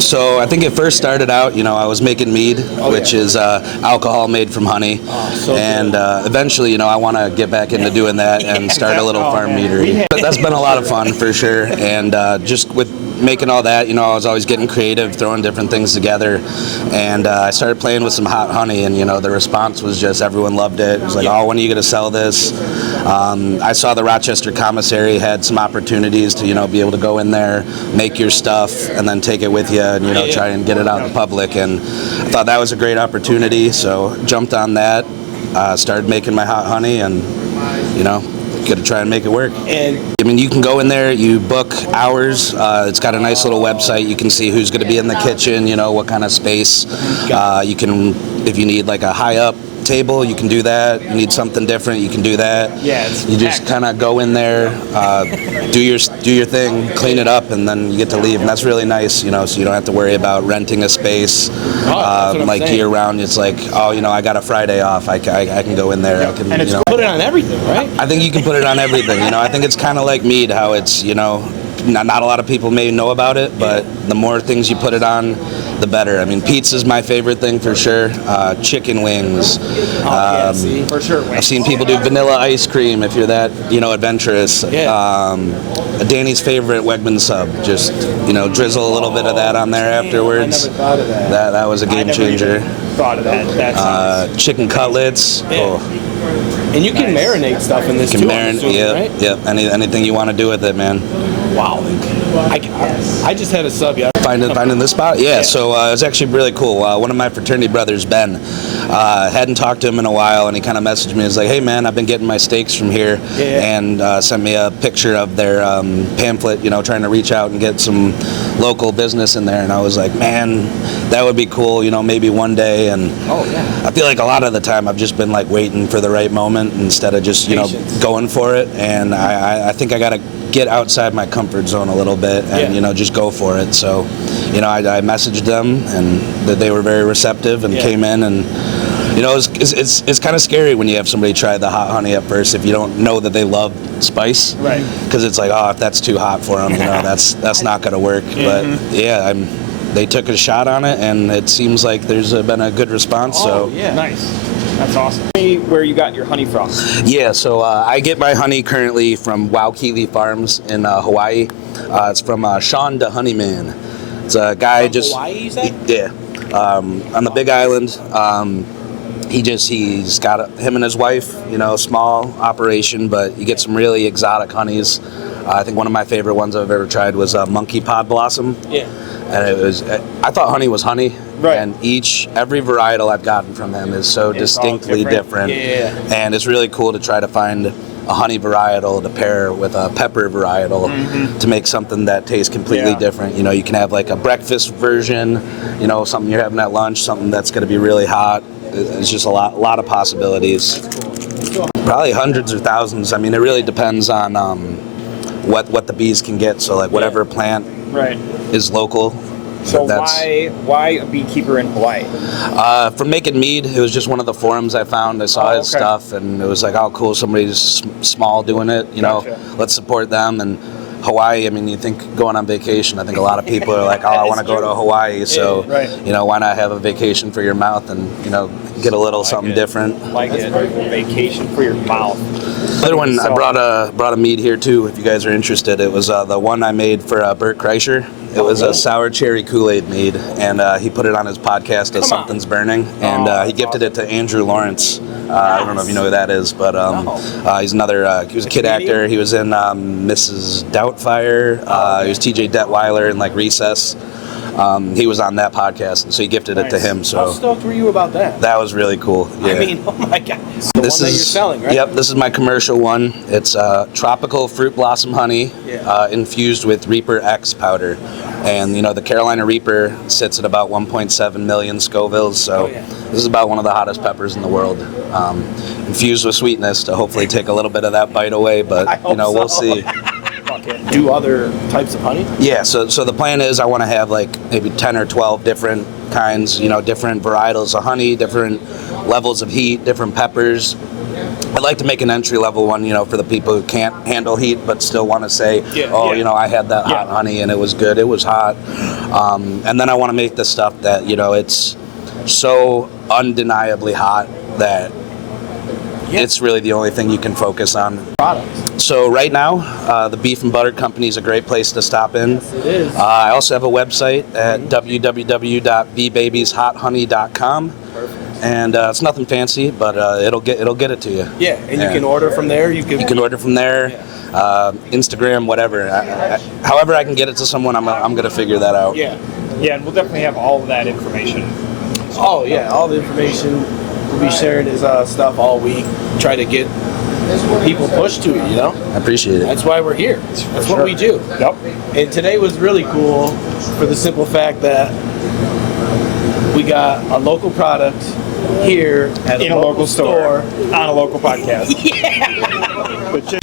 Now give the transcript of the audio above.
So I think it first started out, I was making mead, which is alcohol made from honey. And eventually, I want to get back into doing that and start a little farm meadery. But that's been a lot of fun for sure. And just with making all that, I was always getting creative, throwing different things together. And I started playing with some hot honey, and, the response was just everyone loved it. It was like, oh, when are you going to sell this? I saw the Rochester commissary had some opportunities to, be able to go in there, make your stuff, and then take it with you and, try and get it out in the public. And I thought that was a great opportunity, so jumped on that, started making my hot honey, and, got to try and make it work. And you can go in there, you book hours. It's got a nice little website. You can see who's going to be in the kitchen, what kind of space. You can, if you need like a high up table, you can do that. You need something different, you can do that. You just kind of go in there, do your thing, clean it up, and then you get to leave. And that's really nice, so you don't have to worry about renting a space. Like year round, it's like, I got a Friday off. I can go in there. I can, and it's put it on everything, right? I think you can put it on everything. I think it's kind of like mead, how it's, not a lot of people may know about it, but the more things you put it on, the better. Pizza's my favorite thing for sure. Chicken wings. For sure. I've seen people do vanilla ice cream if you're that, adventurous. Danny's favorite Wegman sub. Just, drizzle a little bit of that on there afterwards. I never thought of that. That was a game changer. Thought of that. Chicken cutlets. And you can marinate stuff in this too. Right? Yeah. Anything you want to do with it, man. Wow. I just had a sub, Finding this spot? Yeah, so it was actually really cool. One of my fraternity brothers, Ben, hadn't talked to him in a while, and he kind of messaged me. He was like, hey, man, I've been getting my steaks from here, and sent me a picture of their pamphlet, trying to reach out and get some local business in there. And I was like, man, that would be cool, maybe one day. And I feel like a lot of the time I've just been like waiting for the right moment instead of just, going for it. And I think I got to get outside my comfort zone a little bit and, just go for it. So, I messaged them, and they were very receptive and came in, and, it's kind of scary when you have somebody try the hot honey at first if you don't know that they love spice. Right. Because it's like, if that's too hot for them, that's not going to work. But, they took a shot on it, and it seems like there's been a good response. Nice. That's awesome. Where you got your honey from? Yeah, so I get my honey currently from Waukili Farms in Hawaii. It's from Sean the Honeyman. It's a guy from Hawaii, you said? Yeah, on the Big Island. He's got him and his wife, small operation, but you get some really exotic honeys. I think one of my favorite ones I've ever tried was Monkey Pod Blossom. Yeah. And I thought honey was honey. Right. And every varietal I've gotten from him is so distinctly different. Yeah. And it's really cool to try to find a honey varietal to pair with a pepper varietal to make something that tastes completely different. You can have like a breakfast version, something you're having at lunch, something that's going to be really hot. It's just a lot of possibilities. That's cool. Probably hundreds or thousands. It really depends on what the bees can get. So like whatever plant is local. So why a beekeeper in Hawaii? From making mead, it was just one of the forums I found. I saw his stuff, and it was like, oh, cool, somebody's small doing it. Let's support them. And Hawaii, you think going on vacation, I think a lot of people are like, oh, I want to go to Hawaii. So, why not have a vacation for your mouth and, get a little something different. Like it. Vacation for your mouth. Other one, I brought a mead here too, if you guys are interested. It was the one I made for Bert Kreischer. It was a sour cherry Kool-Aid mead, and he put it on his podcast as Something's Burning, and he gifted it to Andrew Lawrence. I don't know if you know who that is, but he's another, he was a kid actor. He was in Mrs. Doubtfire. He was TJ Detweiler in like Recess. He was on that podcast, and so he gifted it to him. So how stoked were you about that? That was really cool. Yeah. Oh my god! The this one that you're selling, right? Yep, this is my commercial one. It's tropical fruit blossom honey infused with Reaper X powder, and the Carolina Reaper sits at about 1.7 million Scovilles. So this is about one of the hottest peppers in the world, infused with sweetness to hopefully take a little bit of that bite away. But we'll see. Do other types of honey? Yeah, so the plan is I want to have like maybe 10 or 12 different kinds, different varietals of honey, different levels of heat, different peppers. I'd like to make an entry-level one, for the people who can't handle heat but still want to say, I had that hot honey and it was good, it was hot. And then I want to make the stuff that, it's so undeniably hot that it's really the only thing you can focus on. Products. So right now, the Beef and Butter Company is a great place to stop in. Yes, it is. I also have a website at www.bbabieshothoney.com. And it's nothing fancy, but it'll get it to you. Yeah, and you can order from there. You can order from there, Instagram, whatever. However I can get it to someone, I'm going to figure that out. Yeah, and we'll definitely have all of that information. Oh yeah, all the information. We'll be sharing his stuff all week. Try to get people pushed to it, I appreciate it. That's why we're here. That's what we do. Yep. And today was really cool for the simple fact that we got a local product here at in a local store on a local podcast. Yeah.